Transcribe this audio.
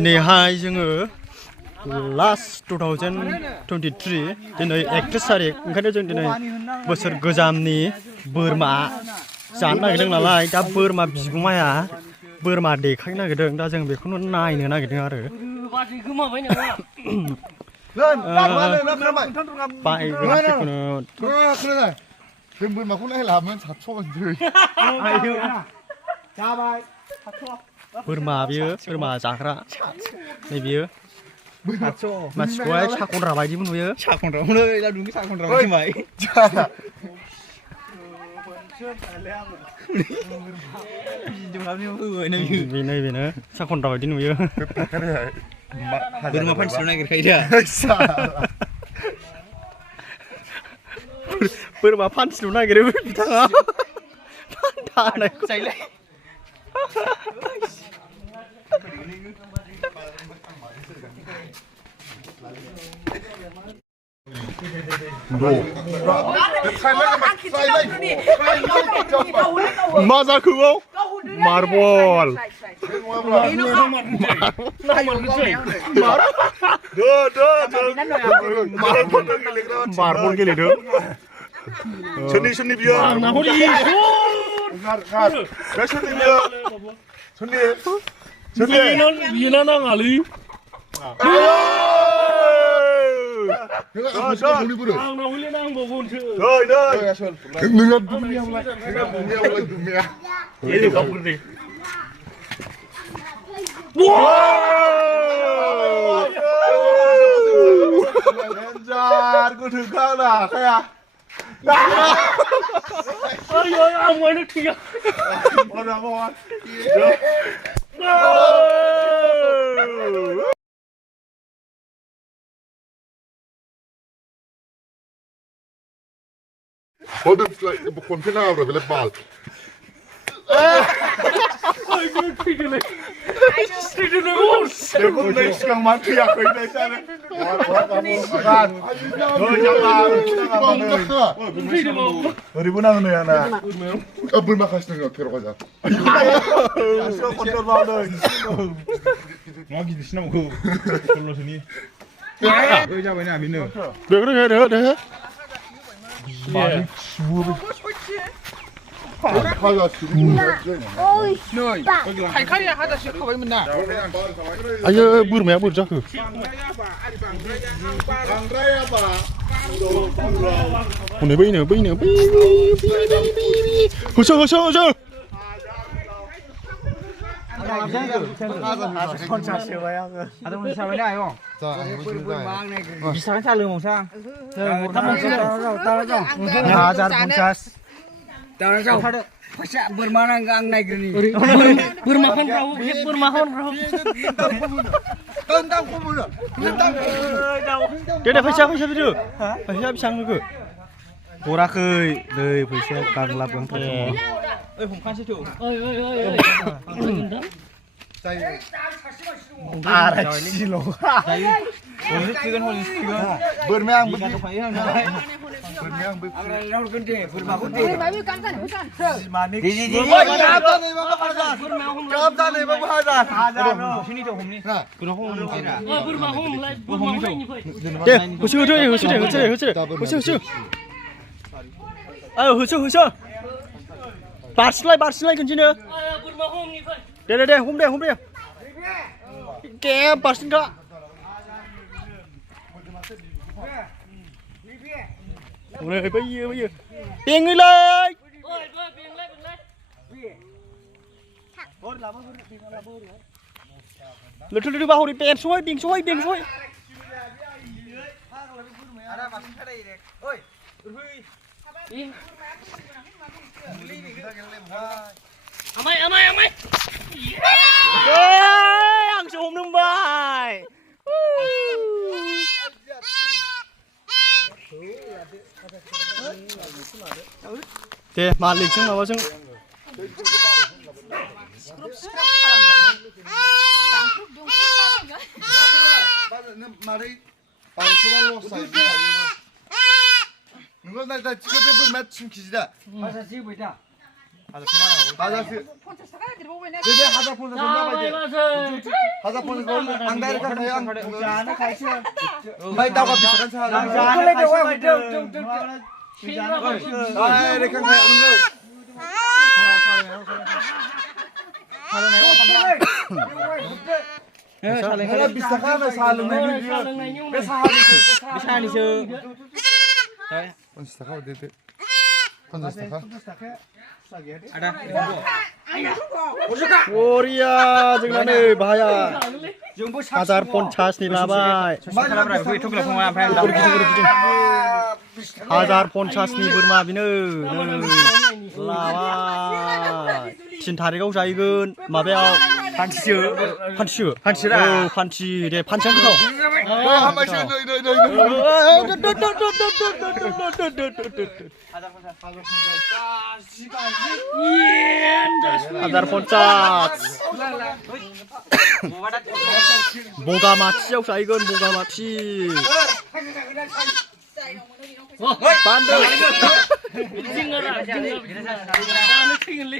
दिनैहाय जोङो लास्ट 2023 दिनै 31 तारिख ओंखायनो जों दिनै बोसोर गोजामनि बोरमा जानो नागिरदों नालाय दा बोरमा बिगुमाया बोरमा देखायनो नागिरदों दा जों बेखौनो नायनो नागिरदों आरो जों बोरमाखौ नायलामोन साबस'बाय जाबाय बोरमा बियो बोरमा जाग्रा नै बियो मानसिखौहाय साखनद्रा बायदिबो नुयो साखनद्राखौनो दा दुंगे साखनद्रा बायदिबाय बेनो साखनद्रा बायदि नुयो बोरमा फानसिनो नागिरखायो दा बोरमा फानसिनो नागिरो बिथाङा फानथानायखौ जायलाय मा जाखो मार्बल मार्बल गेलेदों सोरनि बियो बिना नाङालै आंनाव हले नांबावगोनसो नोंना दुनियावलाय दुनिया जार गोथोंखाना आखाया आं मानो थैया Hold it konfina avra bile bal. Ay ben tüydüler. Tüydüler olsun. Burada çıkan mantı yakıyor ne sana. Ribu nang ne yana. Burma kaçtın ya tergoza. Aşağı kontrol vardı. Ne gidişine mi ko? Kontrol sini. Öyle yapayım abi ne? 네. 칼칼이야 하다시 커버 입나. 아유 보르마야 뭐 자꾸. 오늘 보이네. 허셔. 비슷한 살로 먹자. Bwrma ang naigini. Bwrma honraw. Tentang kubur. Dia fैसा biru. Fैसा बेसां होखो? हराखै नै फैसाया गारलाब गांथार दङ। ओइ हमखानोसै थ'। ओइ। Boorma yang Barselai continue. Deh, home deh. Kaya barsin ka. Ôi bây giờ. Tiền người lên. Lượt bao đi tiền xuôi. Amai. Ăn xuống đúng bài. Thế mà lịch chứng nào chứng Nunggu nanti kita beri match kita. Masa sih beda. 하자스. Jadi hajar pun 자, 많이 마세요. 하자 폰스 앙다리 칸다요. Jangan kasih. 바이 다가 비슷한 차. Jangan ada orang 아, 이렇게 칸 거. Hela bisa kan saling ini dia. Bisa nih sih. Ponstaka dede. Ponstaka. Ada. 오리야 정나네 바야 하जार पन्सासनि लाबाय हाजार 50नि बोरमा बेनो लाबाय 3 थारिखआव जाहैगोन माबायाव फान्थिसो फान्थि दे फान्थियानो गोथाव 한 마리씩 하जार 50 모가마치याव जाहैगोन 모가마치 반대 징어라 나는 튀길래